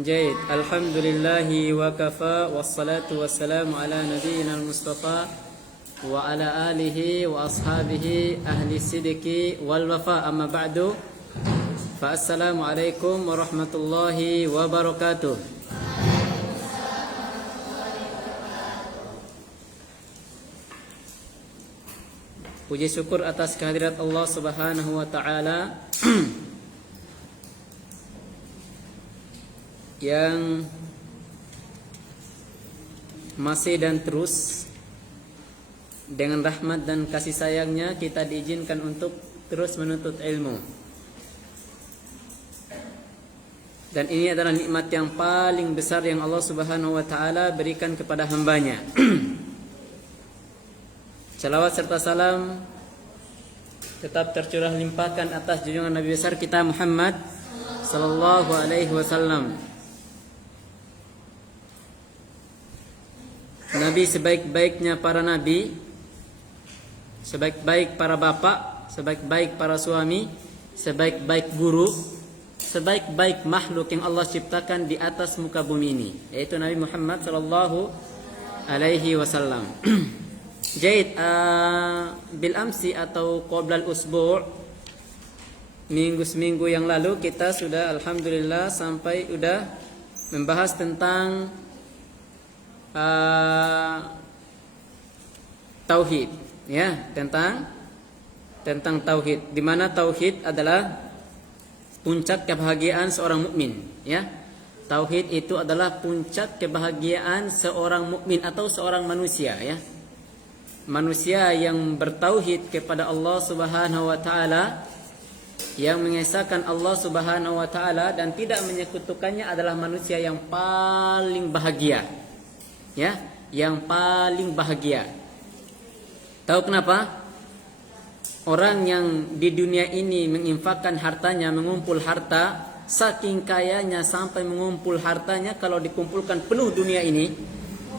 Jaid, alhamdulillahi wa kafa wassalatu wassalamu ala nabiyyina al-mustafa wa ala alihi wa ashabihi ahli sidiki wal wafa, amma ba'du. Fa assalamu alaikum warahmatullahi wabarakatuh. Puji syukur atas kehadirat Allah Subhanahu wa taala yang masih dan terus dengan rahmat dan kasih sayangnya kita diizinkan untuk terus menuntut ilmu. Dan ini adalah nikmat yang paling besar yang Allah Subhanahu wa taala berikan kepada hambanya. Salawat serta salam tetap tercurah limpahkan atas junjungan Nabi besar kita Muhammad sallallahu alaihi wasallam. Nabi sebaik-baiknya para nabi, sebaik-baik para bapak, sebaik-baik para suami, sebaik-baik guru, sebaik-baik makhluk yang Allah ciptakan di atas muka bumi ini, yaitu Nabi Muhammad sallallahu alaihi wasallam. Jaid, bil amsi atau qoblal usbu', minggu-seminggu yang lalu kita sudah alhamdulillah sampai udah membahas tentang tauhid, ya, tentang tauhid, di mana tauhid adalah puncak kebahagiaan seorang mukmin, ya. Tauhid itu adalah puncak kebahagiaan seorang mukmin atau seorang manusia, ya. Manusia yang bertauhid kepada Allah Subhanahu wa taala, yang mengesahkan Allah Subhanahu wa taala dan tidak menyekutukannya adalah manusia yang paling bahagia. Ya, yang paling bahagia. Tahu kenapa? Orang yang di dunia ini menginfakkan hartanya, mengumpul harta, saking kayanya sampai mengumpul hartanya, kalau dikumpulkan penuh dunia ini,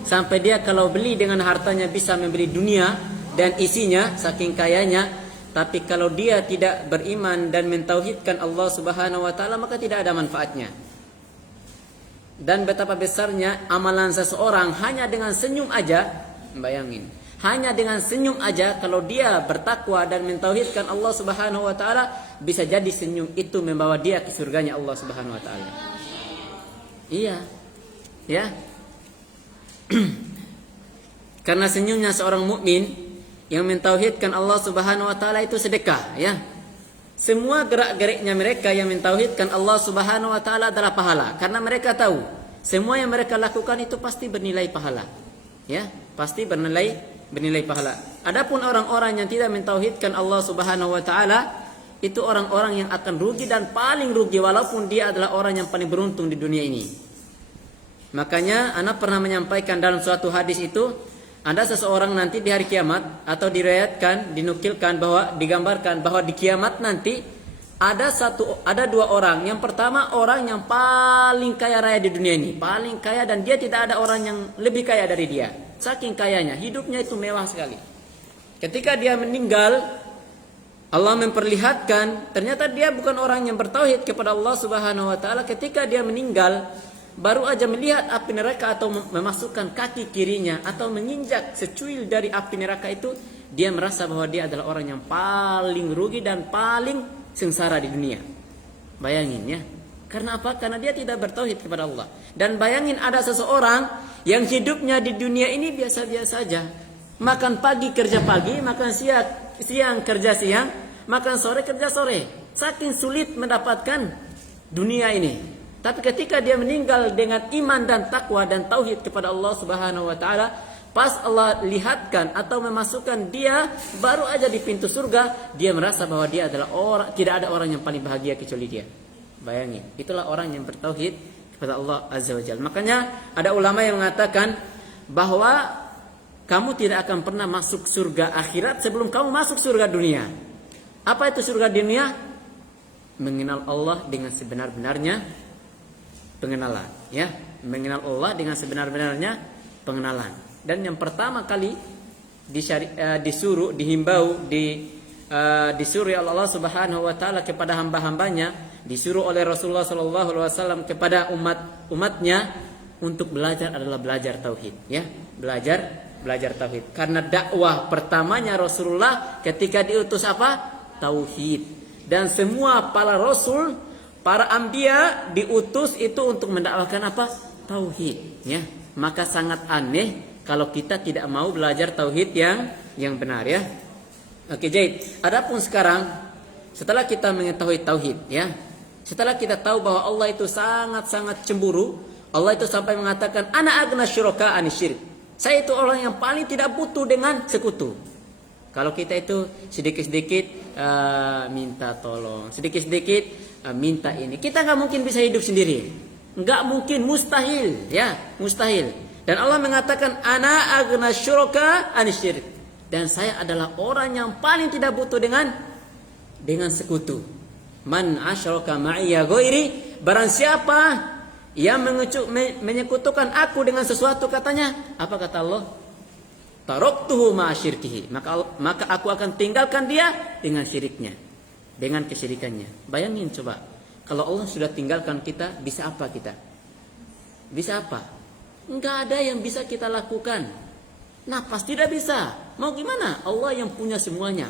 sampai dia kalau beli dengan hartanya bisa membeli dunia dan isinya, saking kayanya. Tapi kalau dia tidak beriman dan mentauhidkan Allah Subhanahu wa taala, maka tidak ada manfaatnya. Dan betapa besarnya amalan seseorang hanya dengan senyum aja, bayangin. Hanya dengan senyum aja, kalau dia bertakwa dan mentauhidkan Allah Subhanahu wa taala, bisa jadi senyum itu membawa dia ke surganya Allah Subhanahu wa taala. Iya. Ya. Karena senyumnya seorang mukmin yang mentauhidkan Allah Subhanahu wa taala itu sedekah, ya. Semua gerak-geriknya mereka yang mentauhidkan Allah Subhanahu wa taala adalah pahala, karena mereka tahu semua yang mereka lakukan itu pasti bernilai pahala. Ya, pasti bernilai pahala. Adapun orang-orang yang tidak mentauhidkan Allah Subhanahu wa taala, itu orang-orang yang akan rugi dan paling rugi walaupun dia adalah orang yang paling beruntung di dunia ini. Makanya anak pernah menyampaikan dalam suatu hadis itu, ada seseorang nanti di hari kiamat, atau diriwayatkan, dinukilkan bahwa, digambarkan bahwa di kiamat nanti ada dua orang. Yang pertama orang yang paling kaya raya di dunia ini, paling kaya, dan dia tidak ada orang yang lebih kaya dari dia. Saking kayanya, hidupnya itu mewah sekali. Ketika dia meninggal, Allah memperlihatkan ternyata dia bukan orang yang bertauhid kepada Allah Subhanahu wa taala. Ketika dia meninggal, baru aja melihat api neraka atau memasukkan kaki kirinya atau menginjak secuil dari api neraka itu, dia merasa bahwa dia adalah orang yang paling rugi dan paling sengsara di dunia. Bayangin, ya. Karena apa? Karena dia tidak bertauhid kepada Allah. Dan bayangin ada seseorang yang hidupnya di dunia ini biasa-biasa saja. Makan pagi kerja pagi, makan siang kerja siang, makan sore kerja sore. Saking sulit mendapatkan dunia ini. Tapi ketika dia meninggal dengan iman dan takwa dan tauhid kepada Allah Subhanahu wa taala, pas Allah lihatkan atau memasukkan dia baru aja di pintu surga, dia merasa bahwa dia adalah orang, tidak ada orang yang paling bahagia kecuali dia. Bayangin, itulah orang yang bertauhid kepada Allah Azza wa Jalla. Makanya ada ulama yang mengatakan bahwa kamu tidak akan pernah masuk surga akhirat sebelum kamu masuk surga dunia. Apa itu surga dunia? Mengenal Allah dengan sebenar-benarnya pengenalan, ya, mengenal Allah dengan sebenar-benarnya pengenalan. Dan yang pertama kali disuruh, dihimbau, disuruh Allah Subhanahu wa taala kepada hamba-hambanya disuruh oleh Rasulullah SAW kepada umatnya untuk belajar adalah belajar tauhid, ya, belajar tauhid. Karena dakwah pertamanya Rasulullah ketika diutus apa? Tauhid. Dan semua para rasul, para anbiya diutus itu untuk mendakwahkan apa? Tauhid, ya. Maka sangat aneh kalau kita tidak mau belajar tauhid yang benar, ya. Oke, jadi adapun sekarang setelah kita mengetahui tauhid, ya, setelah kita tahu bahwa Allah itu sangat-sangat cemburu, Allah itu sampai mengatakan ana agna syuraka anisyirik. Saya itu orang yang paling tidak butuh dengan sekutu. Kalau kita itu sedikit-sedikit minta tolong, sedikit-sedikit minta ini, kita nggak mungkin bisa hidup sendiri, nggak mungkin, mustahil, ya, mustahil. Dan Allah mengatakan ana agna syuraka anisyirik, dan saya adalah orang yang paling tidak butuh dengan sekutu. Man asyraka ma'iya ghairi, barang siapa yang menyekutukan aku dengan sesuatu, katanya apa kata Allah? Taraktuhu ma'asyirkihi, maka aku akan tinggalkan dia dengan syiriknya, dengan kesyirikannya. Bayangin coba, kalau Allah sudah tinggalkan kita, bisa apa kita? Bisa apa? Enggak ada yang bisa kita lakukan. Nafas tidak bisa. Mau gimana? Allah yang punya semuanya.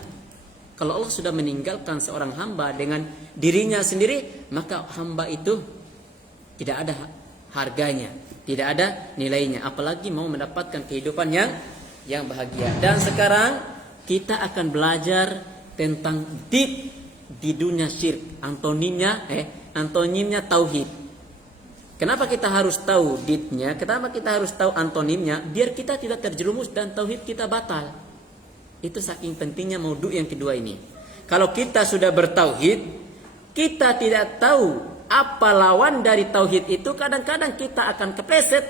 Kalau Allah sudah meninggalkan seorang hamba dengan dirinya sendiri, maka hamba itu tidak ada harganya, tidak ada nilainya, apalagi mau mendapatkan kehidupan yang bahagia. Dan sekarang kita akan belajar tentang di dunia syirik, antonimnya tauhid. Kenapa kita harus tahu didnya? Kenapa kita harus tahu antonimnya? Biar kita tidak terjerumus dan tauhid kita batal. Itu saking pentingnya maudhu yang kedua ini. Kalau kita sudah bertauhid, kita tidak tahu apa lawan dari tauhid itu, kadang-kadang kita akan kepleset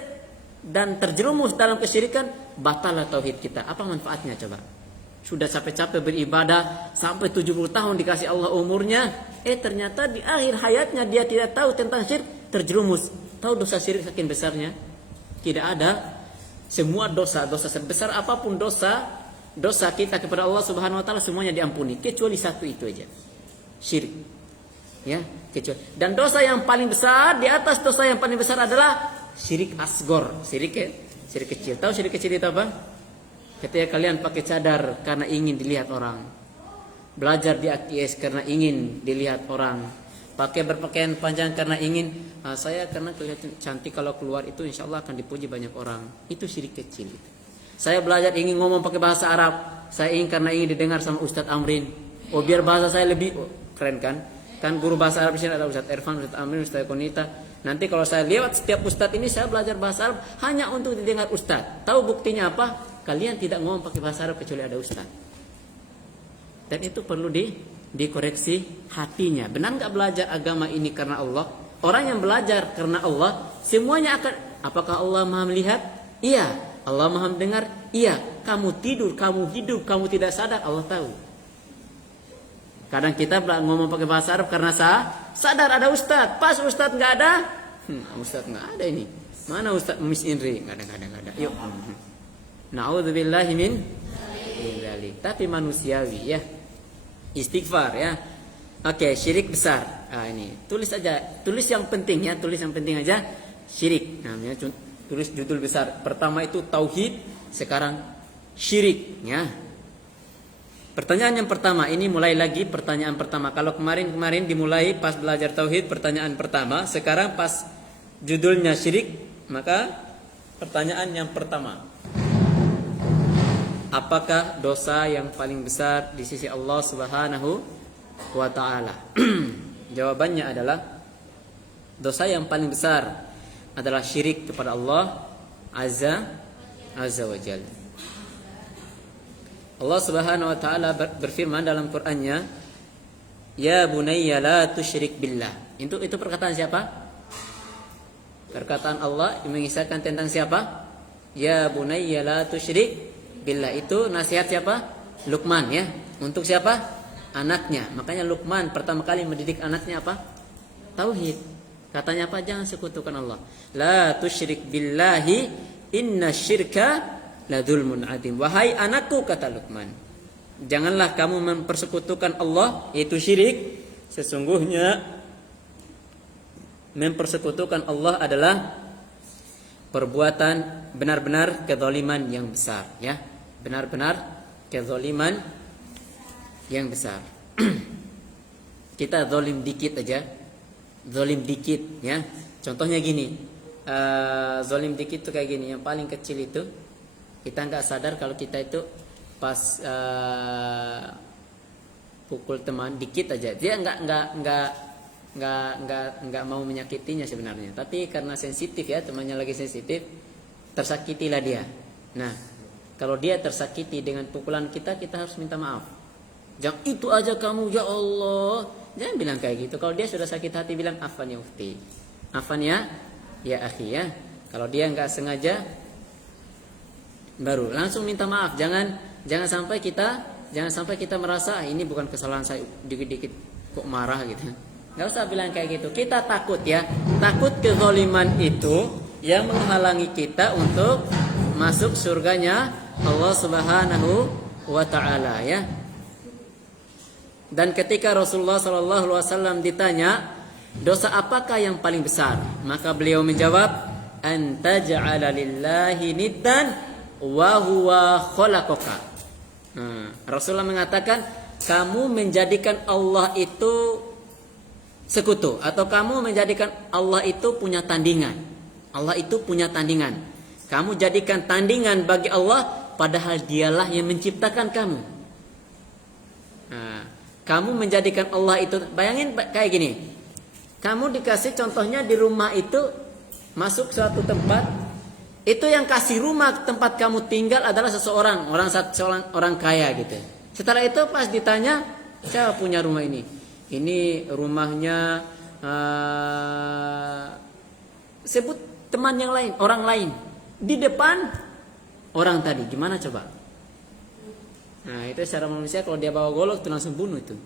dan terjerumus dalam kesyirikan, batallah tauhid kita. Apa manfaatnya coba? Sudah capek-capek beribadah sampai 70 tahun dikasih Allah umurnya, ternyata di akhir hayatnya dia tidak tahu tentang syirik, terjerumus. Tahu dosa syirik saking besarnya? Tidak ada. Semua dosa sebesar apapun dosa kita kepada Allah Subhanahu wa taala semuanya diampuni, kecuali satu itu aja. Syirik. Ya, kecuali. Dan dosa yang paling besar, di atas dosa yang paling besar adalah syirik asgor, syirik kecil. Tahu syirik kecil itu apa? Ketika kalian pakai cadar karena ingin dilihat orang, belajar di AKS karena ingin dilihat orang, pakai berpakaian panjang karena ingin saya karena kelihatan cantik kalau keluar itu insya Allah akan dipuji banyak orang. Itu syirik kecil. Saya belajar ingin ngomong pakai bahasa Arab, saya ingin karena ingin didengar sama Ustadz Amrin. Oh biar bahasa saya lebih keren kan? Kan guru bahasa Arab di sini ada Ustadz Irfan, Ustadz Amrin, Ustadz Konita. Nanti kalau saya lewat setiap Ustadz ini, saya belajar bahasa Arab hanya untuk didengar Ustadz. Tahu buktinya apa? Kalian tidak ngomong pakai bahasa Arab kecuali ada Ustadz. Dan itu perlu dikoreksi hatinya. Benar nggak belajar agama ini karena Allah? Orang yang belajar karena Allah, semuanya akan. Apakah Allah Maha melihat? Iya. Allah Maha mendengar? Iya. Kamu tidur, kamu hidup, kamu tidak sadar, Allah tahu. Kadang kita ngomong pakai bahasa Arab karena sadar ada Ustadz. Pas Ustadz nggak ada, Ustadz nggak ada ini. Mana Ustadz Miss Indri? Nggak ada. Yuk. Na'udzubillahi min dzalik. Tapi manusiawi, ya. Istighfar, ya. Oke, syirik besar. Ini tulis aja, tulis yang penting, ya. Tulis yang penting aja. Syirik. Namanya tulis judul besar. Pertama itu tauhid, sekarang syirik, ya. Pertanyaan yang pertama, ini mulai lagi pertanyaan pertama. Kalau kemarin dimulai pas belajar tauhid, pertanyaan pertama. Sekarang pas judulnya syirik, maka pertanyaan yang pertama. Apakah dosa yang paling besar di sisi Allah Subhanahu wa taala? Jawabannya adalah dosa yang paling besar adalah syirik kepada Allah Azza wa Jalla. Allah Subhanahu wa taala berfirman dalam Qur'annya, "Ya bunayya la tusyrik billah." Itu perkataan siapa? Perkataan Allah yang mengisahkan tentang siapa? Ya bunayya la tusyrik billah. Itu nasihat siapa? Luqman, ya. Untuk siapa? Anaknya. Makanya Luqman pertama kali mendidik anaknya apa? Tauhid. Katanya apa? Jangan sekutukan Allah. La tusyrik billahi inna syirka la dzulmun adzim. Wahai anakku, kata Luqman, janganlah kamu mempersekutukan Allah, yaitu syirik. Sesungguhnya mempersekutukan Allah adalah perbuatan benar-benar kezaliman yang besar, ya. Benar-benar kezaliman yang besar. Kita zalim dikit aja, zalim dikit, ya. Contohnya gini, zalim dikit tuh kayak gini, yang paling kecil itu kita nggak sadar kalau kita itu pas pukul teman dikit aja, dia nggak mau menyakitinya sebenarnya, tapi karena sensitif ya, temannya lagi sensitif, tersakitilah dia. Nah, kalau dia tersakiti dengan pukulan kita harus minta maaf. Jangan itu aja kamu, ya Allah, jangan bilang kayak gitu. Kalau dia sudah sakit hati bilang afan ya ukhti, afan ya akhi, ya. Kalau dia nggak sengaja baru langsung minta maaf. Jangan sampai kita merasa ini bukan kesalahan saya, dikit-dikit kok marah gitu. Nggak usah bilang kayak gitu. Kita takut ya, takut kezaliman itu yang menghalangi kita untuk masuk surganya Allah Subhanahu wa taala, ya. Dan ketika Rasulullah sallallahu alaihi wasallam ditanya, dosa apakah yang paling besar? Maka beliau menjawab, antaj'ala lillahi niddan wa huwa khalaqaka. Rasulullah mengatakan, kamu menjadikan Allah itu sekutu, atau kamu menjadikan Allah itu punya tandingan. Allah itu punya tandingan. Kamu jadikan tandingan bagi Allah, padahal dialah yang menciptakan kamu. Kamu menjadikan Allah itu, bayangin kayak gini. Kamu dikasih contohnya di rumah itu, masuk suatu tempat, itu yang kasih rumah tempat kamu tinggal adalah seseorang, orang kaya gitu. Setelah itu pas ditanya, siapa punya rumah ini? Ini rumahnya sebut teman yang lain, orang lain. Di depan orang tadi, gimana coba? Nah, itu secara manusia kalau dia bawa golok itu langsung bunuh itu.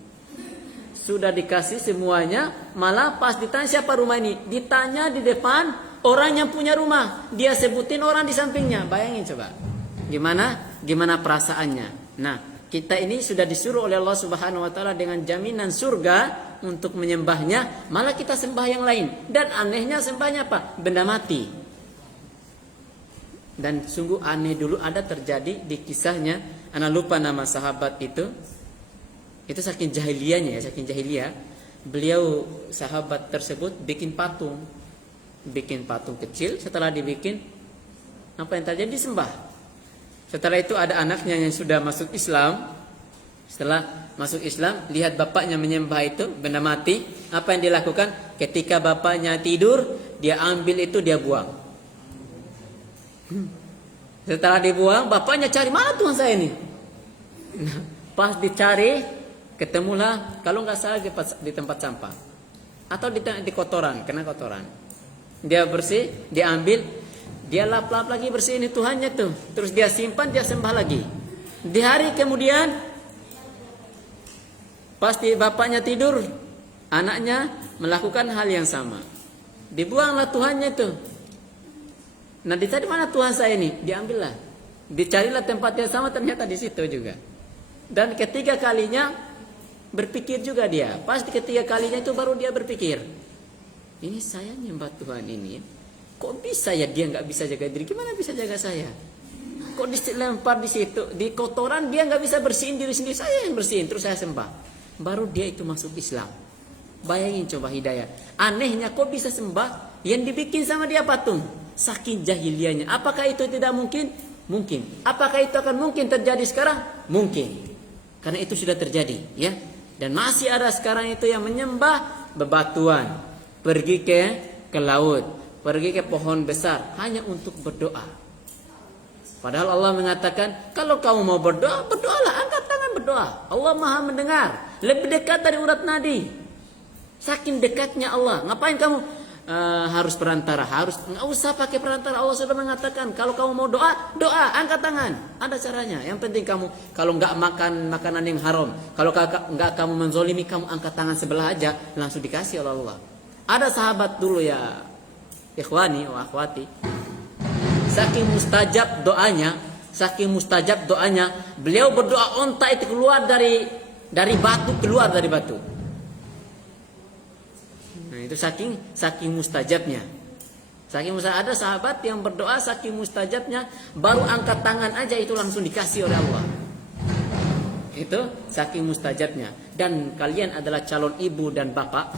Sudah dikasih semuanya, malah pas ditanya siapa rumah ini, ditanya di depan orang yang punya rumah, dia sebutin orang di sampingnya. Bayangin coba, gimana perasaannya. Nah, kita ini sudah disuruh oleh Allah Subhanahu wa taala dengan jaminan surga untuk menyembahnya, malah kita sembah yang lain. Dan anehnya sembahnya apa? Benda mati. Dan sungguh aneh, dulu ada terjadi di kisahnya, anak lupa nama sahabat itu saking jahiliyahnya ya, saking jahiliyah, beliau sahabat tersebut bikin patung kecil. Setelah dibikin, apa yang terjadi? Disembah. Setelah itu ada anaknya yang sudah masuk Islam. Setelah masuk Islam, lihat bapaknya menyembah itu benda mati. Apa yang dilakukan? Ketika bapaknya tidur, dia ambil itu, dia buang. Setelah dibuang, bapaknya cari, mana Tuhan saya ini? Nah, pas dicari, ketemulah, kalau nggak salah di tempat sampah atau di kotoran, kena kotoran. Dia bersih, dia ambil, dia lap-lap lagi, bersih, ini Tuhannya tuh. Terus dia simpan, dia sembah lagi. Di hari kemudian, pasti bapaknya tidur, anaknya melakukan hal yang sama. Dibuanglah Tuhannya tuh. Nah, dicari mana Tuhan saya ini? Diambillah. Dicarilah tempat yang sama, ternyata di situ juga. Dan ketiga kalinya berpikir juga dia. Pasti ketiga kalinya itu baru dia berpikir, ini saya nyembah Tuhan ini, kok bisa ya dia nggak bisa jaga diri? Gimana bisa jaga saya? Kok dilempar di situ, di kotoran dia nggak bisa bersihin diri sendiri, saya yang bersihin, terus saya sembah. Baru dia itu masuk Islam. Bayangin coba hidayah. Anehnya kok bisa sembah yang dibikin sama dia patung? Saking jahiliyahnya. Apakah itu tidak mungkin? Mungkin. Apakah itu akan mungkin terjadi sekarang? Mungkin. Karena itu sudah terjadi, ya. Dan masih ada sekarang itu yang menyembah bebatuan, pergi ke laut, pergi ke pohon besar hanya untuk berdoa. Padahal Allah mengatakan, kalau kamu mau berdoa, berdoalah, angkat tangan berdoa. Allah Maha mendengar, lebih dekat dari urat nadi. Saking dekatnya Allah. Ngapain kamu harus perantara? Nggak usah pakai perantara. Allah sudah mengatakan, kalau kamu mau doa, angkat tangan. Ada caranya. Yang penting kamu kalau nggak makan makanan yang haram, kalau nggak kamu menzolimi, kamu angkat tangan sebelah aja, langsung dikasih oleh Allah. Ada sahabat dulu ya, ikhwani wa akhwati, saking mustajab doanya, beliau berdoa onta itu keluar dari batu. Nah, itu saking mustajabnya. Ada sahabat yang berdoa saking mustajabnya, baru angkat tangan aja itu langsung dikasih oleh Allah. Itu saking mustajabnya. Dan kalian adalah calon ibu dan bapak,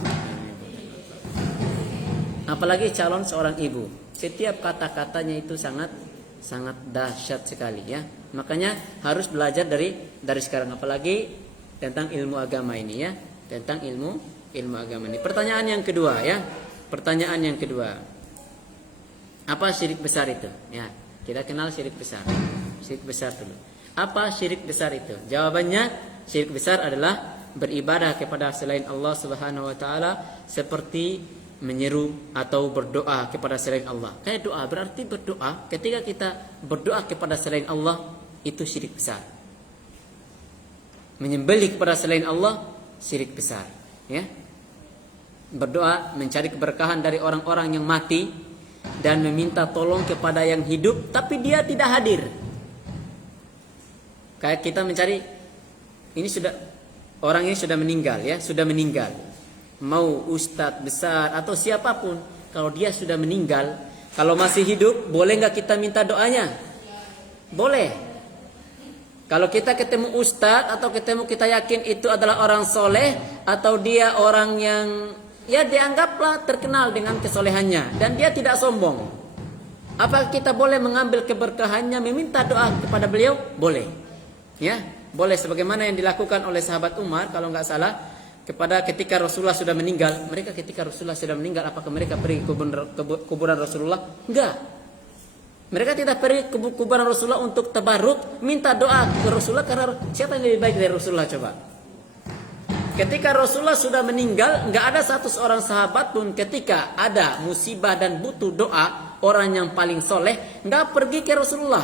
apalagi calon seorang ibu. Setiap kata-katanya itu sangat dahsyat sekali ya. Makanya harus belajar dari sekarang, apalagi tentang ilmu agama ini ya. Tentang ilmu agama ini. Pertanyaan yang kedua ya. Apa syirik besar itu? Ya, kita kenal syirik besar. Syirik besar dulu. Apa syirik besar itu? Jawabannya, syirik besar adalah beribadah kepada selain Allah Subhanahu wa taala seperti menyeru atau berdoa kepada selain Allah. Kayak doa berarti berdoa, ketika kita berdoa kepada selain Allah itu syirik besar. Menyembelih kepada selain Allah syirik besar, ya. Berdoa mencari keberkahan dari orang-orang yang mati dan meminta tolong kepada yang hidup tapi dia tidak hadir. Kayak kita mencari, ini orang ini sudah meninggal ya, mau ustadz besar atau siapapun, kalau dia sudah meninggal, kalau masih hidup boleh nggak kita minta doanya? Boleh. Kalau kita ketemu ustadz atau kita yakin itu adalah orang soleh atau dia orang yang ya dianggaplah terkenal dengan kesolehannya dan dia tidak sombong, apa kita boleh mengambil keberkahannya, meminta doa kepada beliau? Boleh, ya, boleh. Sebagaimana yang dilakukan oleh sahabat Umar kalau nggak salah, ketika Rasulullah sudah meninggal. Mereka ketika Rasulullah sudah meninggal, apakah mereka pergi ke kuburan Rasulullah? Enggak. Mereka tidak pergi ke kuburan Rasulullah untuk tabarruk, minta doa ke Rasulullah, karena siapa yang lebih baik dari Rasulullah coba? Ketika Rasulullah sudah meninggal, nggak ada satu seorang sahabat pun ketika ada musibah dan butuh doa, orang yang paling soleh nggak pergi ke Rasulullah,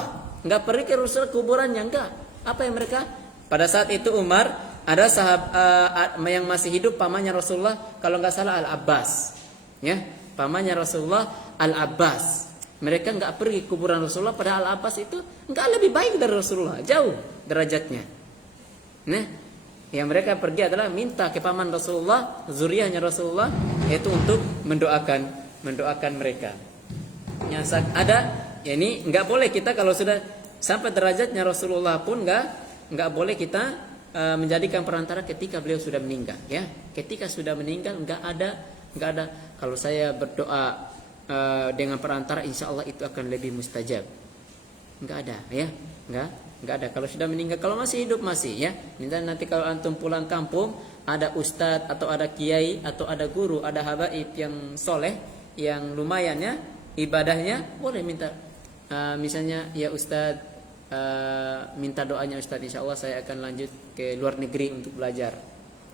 kuburannya nggak. Apa yang mereka? Pada saat itu Umar, ada sahabat yang masih hidup, pamannya Rasulullah, kalau nggak salah Al-Abbas, ya, pamannya Rasulullah Al-Abbas. Mereka nggak pergi kuburan Rasulullah, padahal Al-Abbas itu nggak lebih baik dari Rasulullah, jauh derajatnya. Nah, yang mereka pergi adalah minta ke paman Rasulullah, zuriyahnya Rasulullah, yaitu untuk mendoakan mereka. Yang ada, ya ini nggak boleh kita kalau sudah sampai derajatnya Rasulullah pun nggak boleh kita menjadikan perantara ketika beliau sudah meninggal. Ya, ketika sudah meninggal nggak ada. Kalau saya berdoa dengan perantara, insya Allah itu akan lebih mustajab. Nggak ada, ya, nggak ada. Kalau sudah meninggal, kalau masih hidup masih, ya. Nanti kalau antum pulang kampung, ada ustadz atau ada kiai atau ada guru, ada habaib yang soleh, yang lumayan ya ibadahnya, boleh minta. Misalnya, ya ustadz, minta doanya ustadz, insya Allah saya akan lanjut ke luar negeri untuk belajar.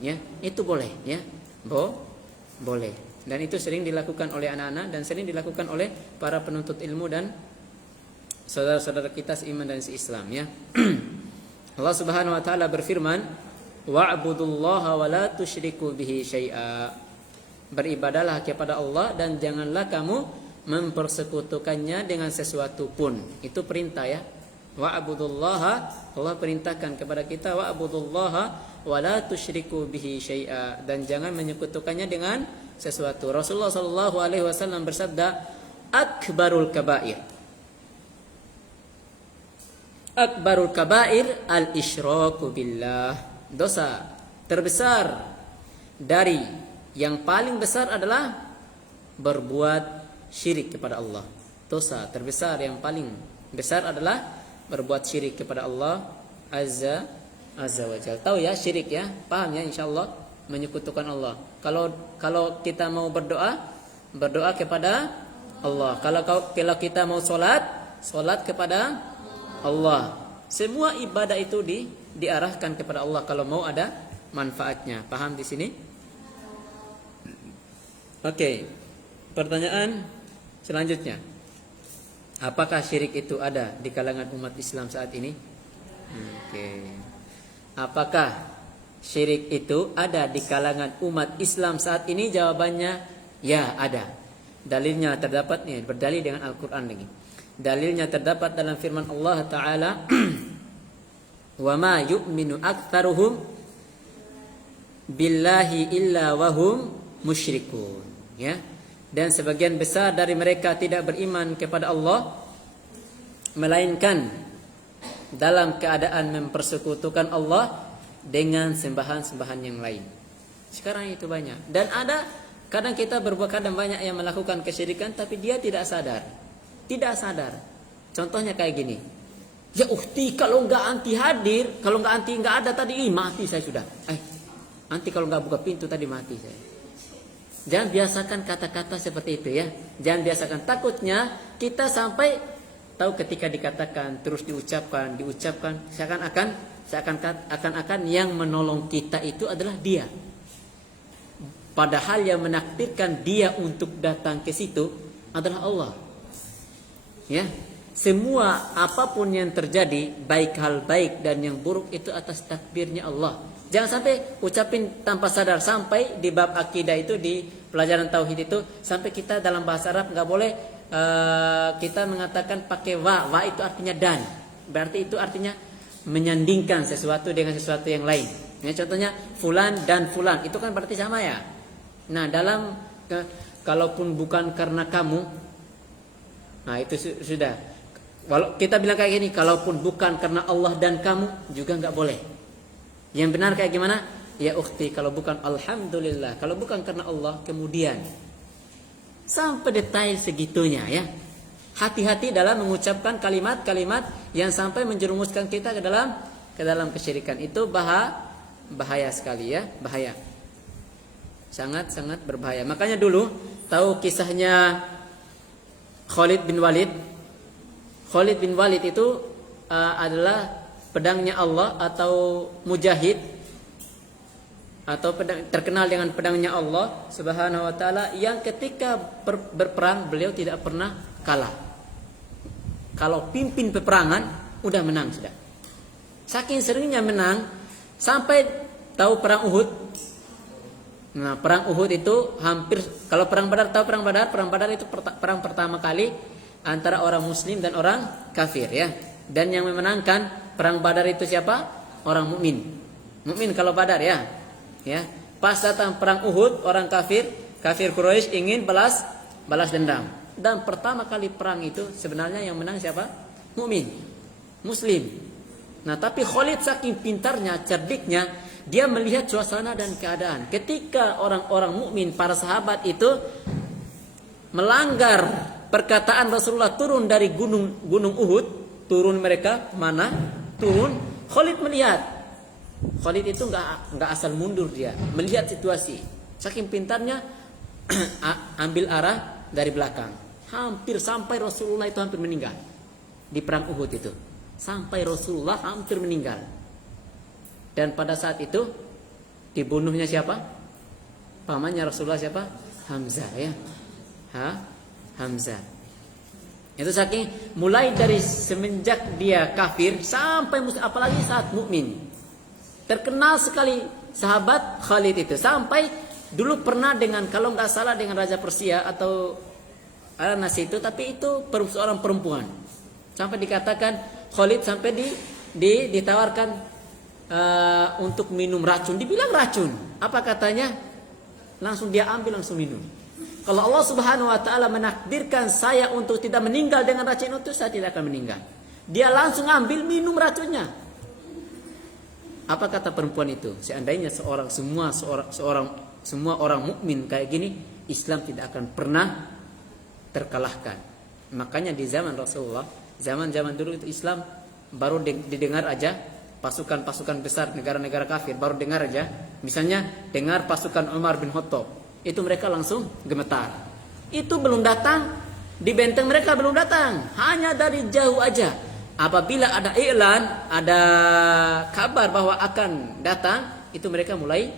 Ya, itu boleh, ya, boleh. Dan itu sering dilakukan oleh anak-anak dan sering dilakukan oleh para penuntut ilmu dan saudara-saudara kita seiman dan seislam, ya. Allah Subhanahu wa taala berfirman, wa'budullaha wa la tusyriku bihi syai'a. Beribadahlah kepada Allah dan janganlah kamu mempersekutukannya dengan sesuatu pun. Itu perintah, ya. Wa'budullaha, Allah perintahkan kepada kita, wa'budullaha wa la tusyriku bihi syai'a, dan jangan menyekutukannya dengan sesuatu. Rasulullah sallallahu alaihi wasallam bersabda, akbarul kabair al-isyraku billah. Dosa terbesar dari yang paling besar adalah berbuat syirik kepada Allah. Dosa terbesar yang paling besar adalah berbuat syirik kepada Allah azza wa jalla. Tahu ya syirik, ya? Paham ya insyaallah, menyekutukan Allah. Kalau kita mau berdoa kepada Allah. Kalau kita mau salat kepada Allah. Semua ibadah itu diarahkan kepada Allah kalau mau ada manfaatnya. Paham di sini? Oke. Pertanyaan selanjutnya. Apakah syirik itu ada di kalangan umat Islam saat ini? Oke. Apakah syirik itu ada di kalangan umat Islam saat ini? Jawabannya ya, ada. Dalilnya terdapat nih, berdalil dengan Al-Qur'an lagi. Dalilnya terdapat dalam firman Allah Ta'ala, wa ma yu'minu aktsaruhum billahi illa wahum musyrikun. ya. Dan sebagian besar dari mereka tidak beriman kepada Allah, melainkan dalam keadaan mempersekutukan Allah dengan sembahan-sembahan yang lain. Sekarang itu banyak. Dan ada kadang kita berbuat, kadang banyak yang melakukan kesyirikan tapi dia tidak sadar. Tidak sadar. Contohnya kayak gini. Ya ukhti, kalau nggak anti hadir, kalau nggak anti nggak ada tadi, mati saya sudah. Anti kalau nggak buka pintu tadi mati saya. Jangan biasakan kata-kata seperti itu ya. Jangan biasakan. Takutnya kita sampai tahu ketika dikatakan terus diucapkan seakan-akan yang menolong kita itu adalah dia. Padahal yang menakdirkan dia untuk datang ke situ adalah Allah. Ya. Semua apapun yang terjadi, baik hal baik dan yang buruk itu atas takdirnya Allah. Jangan sampai ucapin tanpa sadar. Sampai di bab akidah itu, di pelajaran tauhid itu, sampai kita dalam bahasa Arab nggak boleh kita mengatakan pakai wa. Wa itu artinya dan. Berarti itu artinya menyandingkan sesuatu dengan sesuatu yang lain. Ya, contohnya fulan dan fulan itu kan berarti sama ya. Nah dalam kalaupun bukan karena kamu, nah itu sudah. Kalau kita bilang kayak gini, kalaupun bukan karena Allah dan kamu juga nggak boleh. Yang benar kayak gimana? Ya ukhti, kalau bukan alhamdulillah, kalau bukan karena Allah kemudian. Sampai detail segitunya ya. Hati-hati dalam mengucapkan kalimat-kalimat yang sampai menjerumuskan kita ke dalam kesyirikan. Itu bahaya sekali ya, bahaya. Sangat-sangat berbahaya. Makanya dulu tahu kisahnya Khalid bin Walid. Khalid bin Walid itu adalah pedangnya Allah atau mujahid atau terkenal dengan pedangnya Allah Subhanahu wa taala yang ketika berperang beliau tidak pernah kalah. Kalau pimpin peperangan udah menang sudah. Saking seringnya menang sampai tahu perang Uhud. Nah, perang Uhud itu hampir, kalau perang Badar tahu perang Badar? Perang Badar itu perang pertama kali antara orang muslim dan orang kafir ya. Dan yang memenangkan perang Badar itu siapa? Orang mukmin. Mukmin kalau Badar ya. Ya. Pas datang perang Uhud, orang kafir Quraisy ingin balas dendam. Dan pertama kali perang itu sebenarnya yang menang siapa? Mukmin. Muslim. Nah, tapi Khalid saking pintarnya, cerdiknya, dia melihat suasana dan keadaan. Ketika orang-orang mukmin, para sahabat itu melanggar perkataan Rasulullah turun dari gunung Uhud, turun mereka mana? Turun. Khalid melihat. Khalid itu nggak asal mundur dia, melihat situasi. Saking pintarnya ambil arah dari belakang. Hampir sampai Rasulullah itu hampir meninggal di perang Uhud itu. Sampai Rasulullah hampir meninggal. Dan pada saat itu dibunuhnya siapa? Pamannya Rasulullah siapa? Hamzah ya. Hamzah. Itu saking mulai dari semenjak dia kafir sampai apalagi saat mukmin. Terkenal sekali sahabat Khalid itu. Sampai dulu pernah dengan, kalau nggak salah dengan Raja Persia atau Al-Nasir itu, tapi itu seorang perempuan. Sampai dikatakan Khalid sampai ditawarkan untuk minum racun. Dibilang racun. Apa katanya? Langsung dia ambil, langsung minum. Kalau Allah Subhanahu wa taala menakdirkan saya untuk tidak meninggal dengan racun itu, saya tidak akan meninggal. Dia langsung ambil, minum racunnya. Apa kata perempuan itu? Seandainya semua orang mukmin kayak gini, Islam tidak akan pernah terkalahkan. Makanya di zaman Rasulullah, zaman dulu itu Islam baru didengar aja pasukan-pasukan besar negara-negara kafir baru dengar aja. Misalnya dengar pasukan Umar bin Khattab, itu mereka langsung gemetar. Itu belum datang, di benteng mereka belum datang, hanya dari jauh aja. Apabila ada iklan, ada kabar bahwa akan datang, itu mereka mulai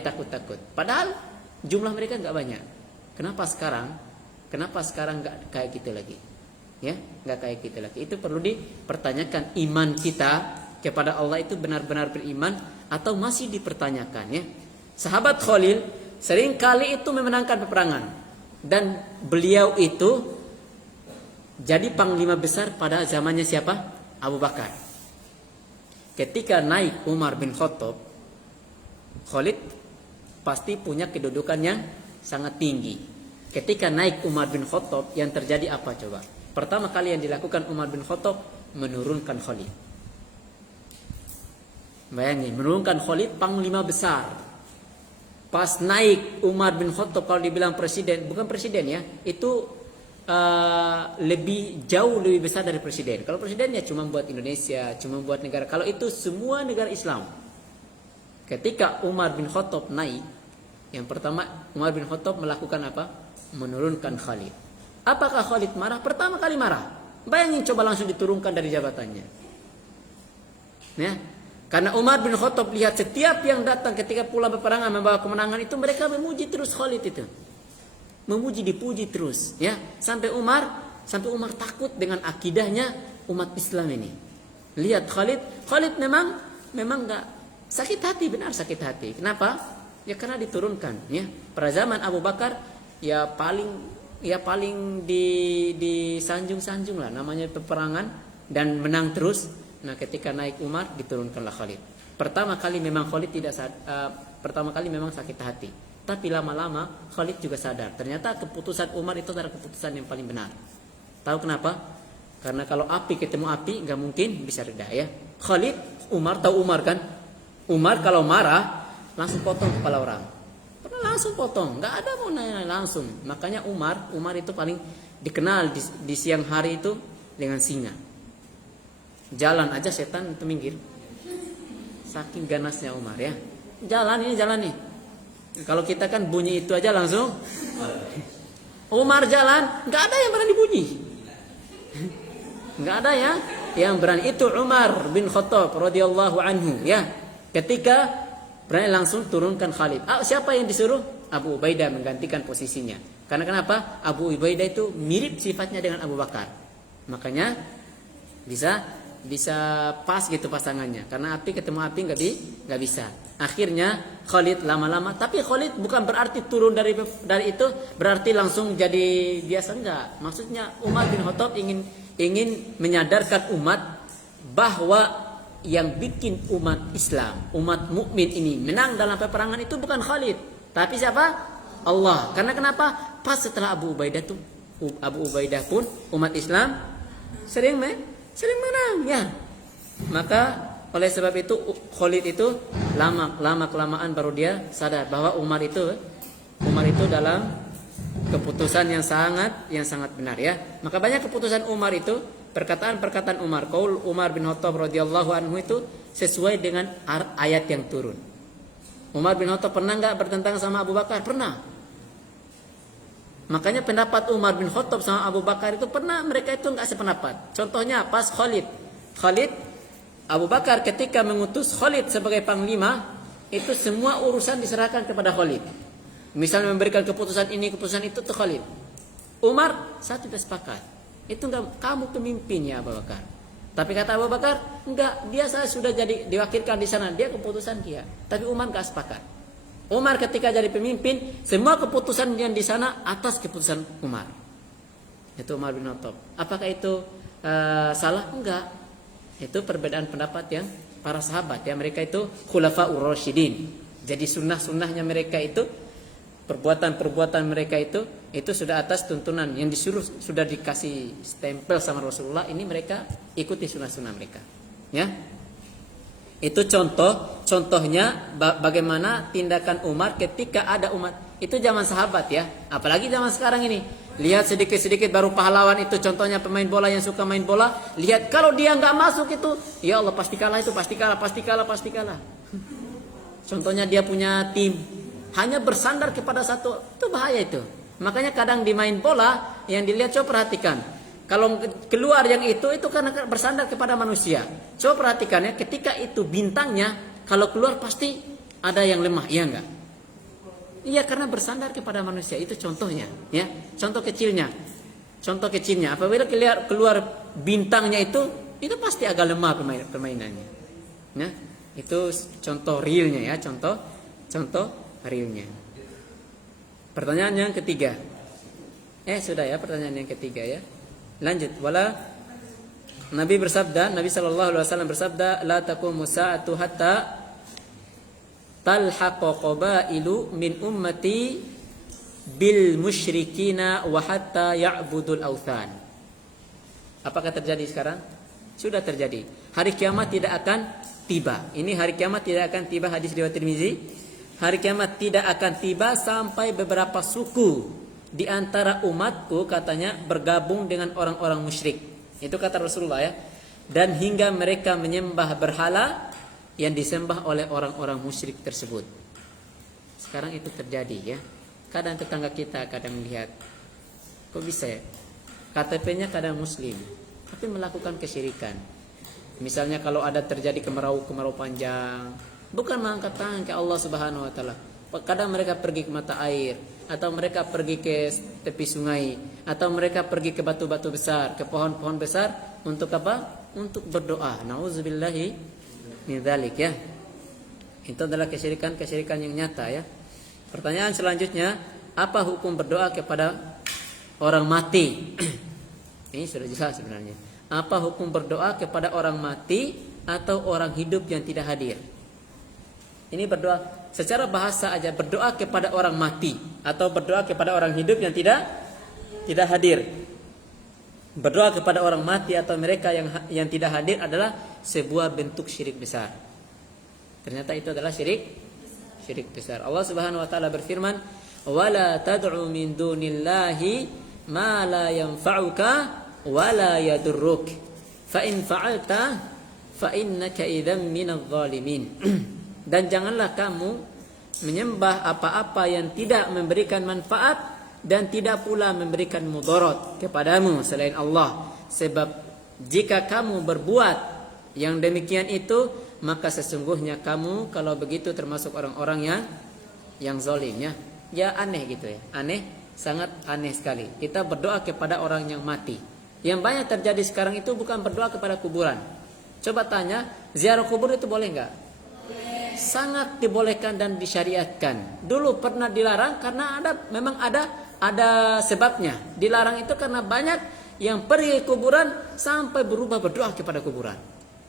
takut-takut. Padahal jumlah mereka nggak banyak. Kenapa sekarang nggak kayak gitu lagi? Ya, nggak kayak gitu lagi. Itu perlu dipertanyakan, iman kita kepada Allah itu benar-benar beriman atau masih dipertanyakan ya. Sahabat Khalil sering kali itu memenangkan peperangan, dan beliau itu jadi panglima besar pada zamannya siapa? Abu Bakar. Ketika naik Umar bin Khattab, Khalid pasti punya kedudukan yang sangat tinggi. Ketika naik Umar bin Khattab, yang terjadi apa coba? Pertama kali yang dilakukan Umar bin Khattab, menurunkan Khalid. Bayangin, menurunkan Khalid, panglima besar. Pas naik Umar bin Khattab, kalau dibilang presiden, bukan presiden ya, itu jauh lebih besar dari presiden. Kalau presidennya cuma buat Indonesia, cuma buat negara. Kalau itu semua negara Islam. Ketika Umar bin Khattab naik, yang pertama Umar bin Khattab melakukan apa? Menurunkan Khalid. Apakah Khalid marah? Pertama kali marah. Bayangin coba langsung diturunkan dari jabatannya. Ya. Karena Umar bin Khattab lihat setiap yang datang ketika pulang peperangan membawa kemenangan itu, mereka memuji terus Khalid itu. Memuji, dipuji terus, ya. Sampai Umar takut dengan akidahnya umat Islam ini. Lihat Khalid memang enggak sakit hati, benar sakit hati. Kenapa? Ya karena diturunkan, ya. Pada zaman Abu Bakar ya paling disanjung-sanjung lah, namanya peperangan dan menang terus. Nah, ketika naik Umar diturunkanlah Khalid. Pertama kali memang Khalid pertama kali memang sakit hati. Tapi lama-lama Khalid juga sadar, ternyata keputusan Umar itu adalah keputusan yang paling benar. Tahu kenapa? Karena kalau api ketemu api nggak mungkin bisa reda, ya. Umar tahu Umar kan? Umar kalau marah langsung potong kepala orang. Langsung potong, nggak ada mau nanya langsung. Makanya Umar itu paling dikenal di siang hari itu dengan singa. Jalan aja setan itu minggir. Saking ganasnya Umar, ya. Jalan nih. Kalau kita kan bunyi itu aja langsung. Umar jalan, nggak ada yang berani bunyi. Nggak ada ya yang berani. Itu Umar bin Khattab radhiyallahu anhu, ya. Ketika berani langsung turunkan Khalid. Siapa yang disuruh? Abu Ubaidah menggantikan posisinya. Karena kenapa? Abu Ubaidah itu mirip sifatnya dengan Abu Bakar. Makanya bisa pas gitu pasangannya. Karena api ketemu api nggak bisa. Akhirnya Khalid lama-lama. Tapi Khalid bukan berarti turun dari itu berarti langsung jadi biasa, enggak. Maksudnya Umar bin Khattab ingin menyadarkan umat bahwa yang bikin umat Islam, umat mukmin ini menang dalam peperangan itu bukan Khalid, tapi siapa? Allah. Karena kenapa? Pas setelah Abu Ubaidah pun umat Islam sering menang, ya. Maka oleh sebab itu Khalid itu lama kelamaan baru dia sadar bahwa Umar itu dalam keputusan yang sangat benar, ya. Maka banyak keputusan Umar itu, perkataan Umar, qaul Umar bin Khattab radhiyallahu anhu itu sesuai dengan ayat yang turun. Umar bin Khattab pernah enggak bertentang sama Abu Bakar? Pernah. Makanya pendapat Umar bin Khattab sama Abu Bakar itu pernah mereka itu enggak sependapat. Contohnya pas Khalid Abu Bakar ketika mengutus Khalid sebagai panglima, itu semua urusan diserahkan kepada Khalid. Misalnya memberikan keputusan ini, keputusan itu ke Khalid. Umar tidak sepakat. Itu enggak, kamu pemimpin ya Abu Bakar. Tapi kata Abu Bakar, enggak, dia sudah jadi diwakilkan di sana, dia keputusan dia. Tapi Umar enggak sepakat. Umar ketika jadi pemimpin, semua keputusan yang di sana atas keputusan Umar. Itu Umar bin Khattab. Apakah itu salah? Enggak. Itu perbedaan pendapat yang para sahabat, ya. Mereka itu khulafaur rasyidin. Jadi sunnah-sunnahnya mereka itu, perbuatan mereka itu sudah atas tuntunan yang disuruh, sudah dikasih stempel sama Rasulullah. Ini mereka ikuti sunnah-sunnah mereka, ya. Itu contohnya bagaimana tindakan Umar ketika ada umat. Itu zaman sahabat, ya. Apalagi zaman sekarang ini. Lihat sedikit-sedikit baru pahlawan itu, contohnya pemain bola yang suka main bola. Lihat kalau dia nggak masuk itu, ya Allah pasti kalah itu, pasti kalah. Contohnya dia punya tim, hanya bersandar kepada satu, itu bahaya itu. Makanya kadang di main bola yang dilihat, coba perhatikan. Kalau keluar yang itu karena bersandar kepada manusia. Coba perhatikan, ya, ketika itu bintangnya, kalau keluar pasti ada yang lemah, iya enggak? Iya, karena bersandar kepada manusia. Itu contohnya, ya. Contoh kecilnya. Apabila keluar bintangnya itu pasti agak lemah permainannya. Ya, itu contoh realnya, ya, contoh realnya. Pertanyaan yang ketiga. Sudah ya pertanyaan yang ketiga, ya. Lanjut. Nabi sallallahu alaihi wasallam bersabda, la taqumu sa'atu hatta talhaqu qabailu min ummati bil musyrikina wa hatta ya'budul authan. Apakah terjadi sekarang? Sudah terjadi. Hari kiamat tidak akan tiba. Ini hari kiamat tidak akan tiba, hadis riwayat Tirmizi. Hari kiamat tidak akan tiba sampai beberapa suku di antara umatku katanya bergabung dengan orang-orang musyrik. Itu kata Rasulullah ya. Dan hingga mereka menyembah berhala yang disembah oleh orang-orang musyrik tersebut. Sekarang itu terjadi ya. Kadang tetangga kita kadang melihat, kok bisa ya? KTP-nya kadang muslim, tapi melakukan kesyirikan. Misalnya kalau ada terjadi kemarau panjang, bukan mengangkat tangan ke Allah Subhanahu wa taala. Kadang mereka pergi ke mata air, atau mereka pergi ke tepi sungai, atau mereka pergi ke batu-batu besar, ke pohon-pohon besar untuk apa? Untuk berdoa. Nauzubillahi min dzalik ya. Itu adalah kesyirikan yang nyata ya. Pertanyaan selanjutnya, apa hukum berdoa kepada orang mati? Ini sudah jelas sebenarnya. Apa hukum berdoa kepada orang mati atau orang hidup yang tidak hadir? Ini berdoa secara bahasa aja, berdoa kepada orang mati atau berdoa kepada orang hidup yang tidak hadir. Berdoa kepada orang mati atau mereka yang tidak hadir adalah sebuah bentuk syirik besar. Ternyata itu adalah syirik besar. Allah Subhanahu wa taala berfirman, "Wala tad'u min dunillahi ma la yanfa'uka wa la yadurruk. Fa in fa'alta fa innaka idzan minadh dhalimin." Dan janganlah kamu menyembah apa-apa yang tidak memberikan manfaat dan tidak pula memberikan mudarat kepadamu selain Allah. Sebab jika kamu berbuat yang demikian itu, maka sesungguhnya kamu kalau begitu termasuk orang-orang yang zalim ya. Ya aneh gitu ya. Aneh, sangat aneh sekali. Kita berdoa kepada orang yang mati. Yang banyak terjadi sekarang itu bukan berdoa kepada kuburan. Coba tanya, ziarah kubur itu boleh enggak? Sangat dibolehkan dan disyariatkan. Dulu pernah dilarang karena memang ada sebabnya. Dilarang itu karena banyak yang pergi ke kuburan sampai berubah berdoa kepada kuburan.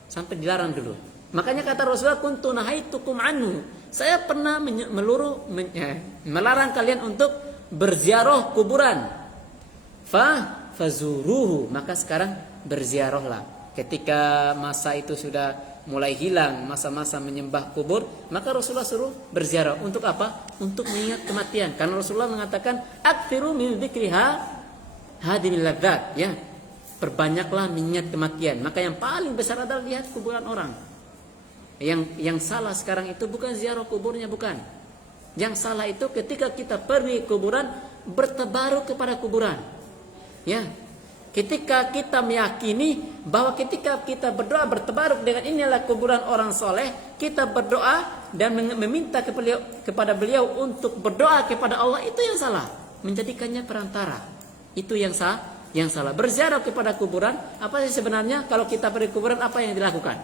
Sampai dilarang dulu. Makanya kata Rasulullah, kuntu nahaitukum anhu. Saya pernah melarang kalian untuk berziarah kuburan. Fazuruhu. Maka sekarang berziarahlah. Ketika masa itu sudah mulai hilang, masa-masa menyembah kubur, maka Rasulullah suruh berziarah. Untuk apa? Untuk mengingat kematian. Karena Rasulullah mengatakan, aktsiru min dzikriha hadimil ladzat, ya. Perbanyaklah mengingat kematian. Maka yang paling besar adalah lihat kuburan orang. Yang salah sekarang itu bukan ziarah kuburnya, bukan. Yang salah itu ketika kita pergi kuburan, bertabaruk kepada kuburan. Ya. Ketika kita meyakini bahwa ketika kita berdoa bertabaruk dengan inilah kuburan orang soleh, kita berdoa dan meminta kepada beliau untuk berdoa kepada Allah, itu yang salah. Menjadikannya perantara. Itu yang salah. Berziarah kepada kuburan, apa sih sebenarnya? Kalau kita pergi kuburan, apa yang dilakukan?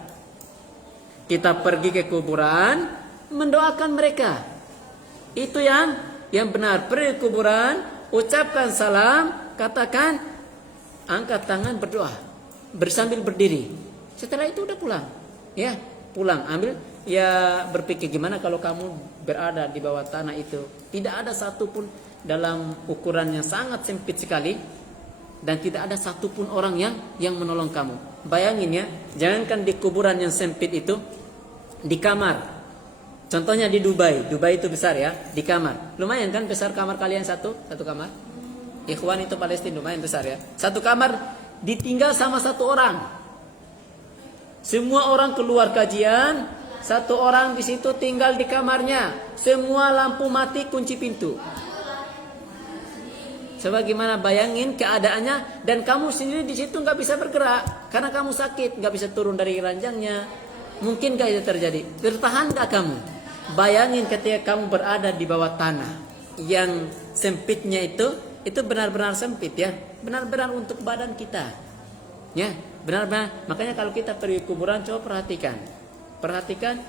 Kita pergi ke kuburan, mendoakan mereka. Itu yang benar. Pergi ke kuburan, ucapkan salam, katakan, angkat tangan, berdoa, bersambil berdiri. Setelah itu udah pulang. Ya, pulang, ambil. Ya, berpikir gimana kalau kamu berada di bawah tanah itu. Tidak ada satupun dalam ukuran yang sangat sempit sekali. Dan tidak ada satupun orang yang menolong kamu. Bayangin ya, jangankan di kuburan yang sempit itu, di kamar. Contohnya di Dubai. Dubai itu besar ya, di kamar. Lumayan kan besar kamar kalian satu kamar. Ikhwan itu Palestina lumayan besar ya. Satu kamar ditinggal sama satu orang. Semua orang keluar kajian, satu orang di situ tinggal di kamarnya. Semua lampu mati, kunci pintu. Coba gimana bayangin keadaannya, dan kamu sendiri di situ nggak bisa bergerak karena kamu sakit, nggak bisa turun dari ranjangnya. Mungkinkah itu terjadi? Bertahan nggak kamu? Bayangin ketika kamu berada di bawah tanah yang sempitnya itu benar-benar sempit ya, benar-benar untuk badan kita, ya benar-benar. Makanya kalau kita pergi kuburan, coba perhatikan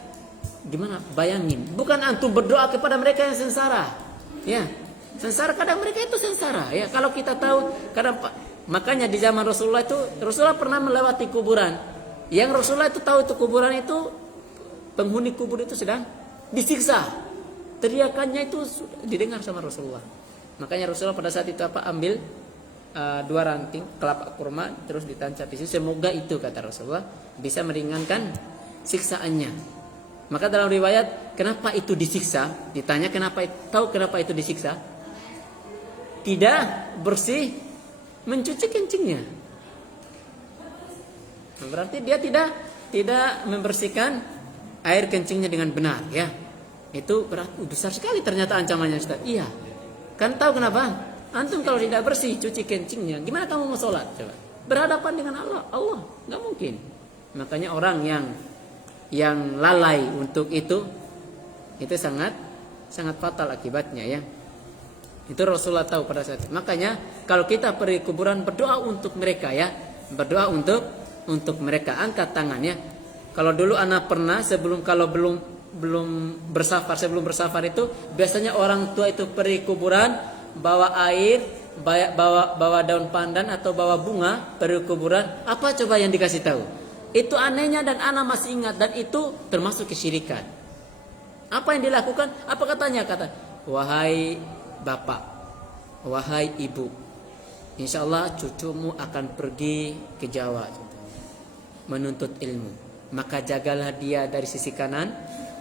gimana? Bayangin, bukan antum berdoa kepada mereka yang sengsara, ya. Sengsara, kadang mereka itu sengsara ya. Kalau kita tahu, kadang makanya di zaman Rasulullah pernah melewati kuburan. Yang Rasulullah itu tahu itu kuburan itu penghuni kubur itu sedang disiksa. Teriakannya itu didengar sama Rasulullah. Makanya Rasulullah pada saat itu ambil 2 ranting kelapa kurma terus ditancap di situ. Semoga itu, kata Rasulullah, bisa meringankan siksaannya. Maka dalam riwayat, kenapa itu disiksa? Ditanya tahu kenapa itu disiksa? Tidak bersih mencuci kencingnya. Berarti dia tidak membersihkan air kencingnya dengan benar, ya. Itu besar sekali ternyata ancamannya, Ustaz. Iya. Kan tahu kenapa? Antum kalau tidak bersih cuci kencingnya, gimana kamu mau sholat? Coba. Berhadapan dengan Allah, nggak mungkin. Makanya orang yang lalai untuk itu sangat fatal akibatnya, ya. Itu Rasulullah tahu pada saat itu. Makanya kalau kita pergi kuburan, berdoa untuk mereka, ya. Berdoa untuk mereka, angkat tangannya. Kalau dulu anak pernah sebelum bersafar itu biasanya orang tua itu pergi kuburan, bawa air, bawa daun pandan atau bawa bunga pergi kuburan. Apa coba yang dikasih tahu? Itu anehnya dan anak masih ingat, dan itu termasuk kesyirikan. Apa yang dilakukan? Apa katanya? Kata, wahai bapak, wahai ibu, insya Allah cucumu akan pergi ke Jawa menuntut ilmu. Maka jagalah dia dari sisi kanan,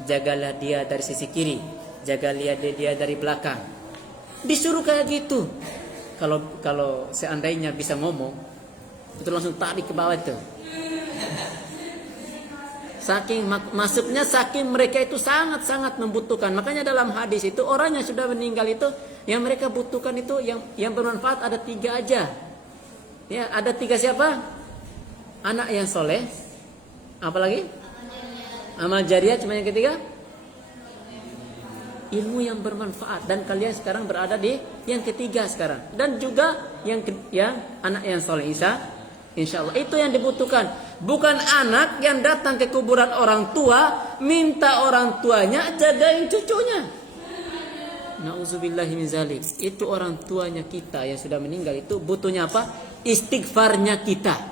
jagalah dia dari sisi kiri, jagalah dia dari belakang. Disuruh kayak gitu. Kalau seandainya bisa ngomong, itu langsung tarik ke bawah itu. Saking mereka itu sangat membutuhkan. Makanya dalam hadis itu orang yang sudah meninggal itu yang mereka butuhkan itu yang bermanfaat ada 3 aja. Ya, ada 3 siapa? Anak yang soleh. Apalagi? Amal jariah. Cuma yang ketiga? Ilmu yang bermanfaat. Dan kalian sekarang berada di yang ketiga sekarang. Dan juga yang anak yang soleh. Insya Allah itu yang dibutuhkan. Bukan anak yang datang ke kuburan orang tua minta orang tuanya jagain cucunya. Nauzubillahi min zalik. Itu orang tuanya kita yang sudah meninggal itu butuhnya apa? Istighfarnya kita.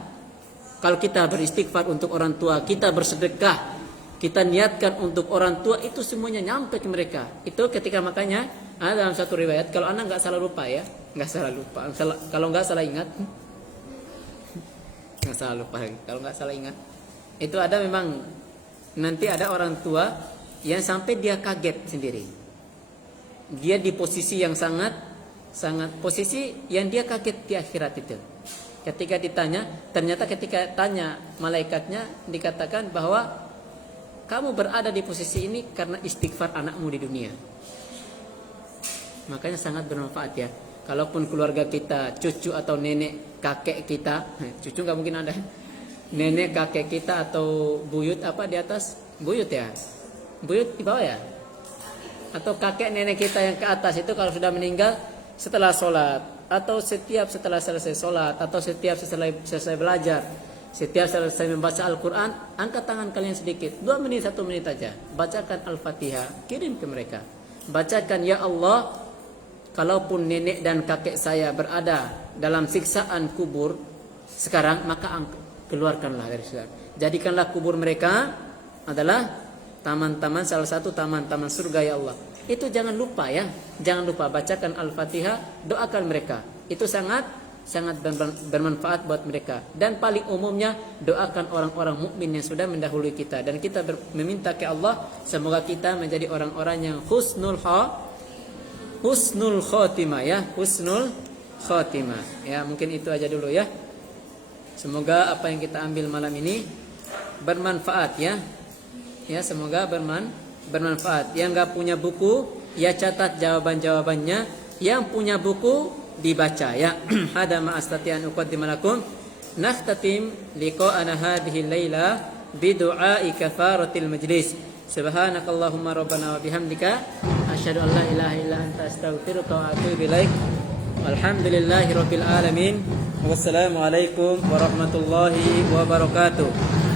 Kalau kita beristighfar untuk orang tua, kita bersedekah, kita niatkan untuk orang tua, itu semuanya nyampe ke mereka. Itu ketika makanya dalam satu riwayat, kalau anak nggak salah lupa, ya, nggak salah lupa. Kalau nggak salah ingat, nggak salah lupa. Kalau nggak salah ingat, itu ada memang nanti ada orang tua yang sampai dia kaget sendiri. Dia di posisi yang sangat posisi yang dia kaget di akhirat itu. Ketika ditanya, ternyata ketika tanya malaikatnya dikatakan bahwa kamu berada di posisi ini karena istighfar anakmu di dunia. Makanya sangat bermanfaat, ya. Kalaupun keluarga kita, cucu atau nenek kakek kita, cucu nggak mungkin ada. Nenek kakek kita atau buyut di atas? Buyut, ya. Buyut di bawah, ya. Atau kakek nenek kita yang ke atas itu kalau sudah meninggal setelah sholat, atau setiap setelah selesai sholat, atau setiap selesai belajar, setiap selesai membaca Al-Quran, angkat tangan kalian sedikit, 2 menit, 1 menit aja, bacakan Al-Fatihah, kirim ke mereka. Bacakan, ya Allah, kalaupun nenek dan kakek saya berada dalam siksaan kubur sekarang, maka keluarkanlah dari surga. Jadikanlah kubur mereka adalah taman-taman, salah satu taman-taman surga, ya Allah. Itu jangan lupa, ya. Jangan lupa bacakan Al-Fatihah, doakan mereka. Itu sangat bermanfaat buat mereka. Dan paling umumnya doakan orang-orang mukmin yang sudah mendahului kita. Dan kita meminta ke Allah semoga kita menjadi orang-orang yang husnul khotimah, ya. Husnul khotimah. Ya, mungkin itu aja dulu, ya. Semoga apa yang kita ambil malam ini bermanfaat, ya. Ya, semoga bermanfaat. Yang enggak punya buku, ya catat jawaban-jawabannya. Yang punya buku dibaca, ya. Hada ma astati'an uqaddim lakum. Nakhtatim liqa'ana hadhihi laila bi du'a'i kafaratil majlis. Subhanakallahumma rabbana wa bihamdika asyhadu an la ilaha illa anta astaghfiruka wa atubu ilaik. Alhamdulillahirabbil alamin. Wassalamu alaikum warahmatullahi wabarakatuh.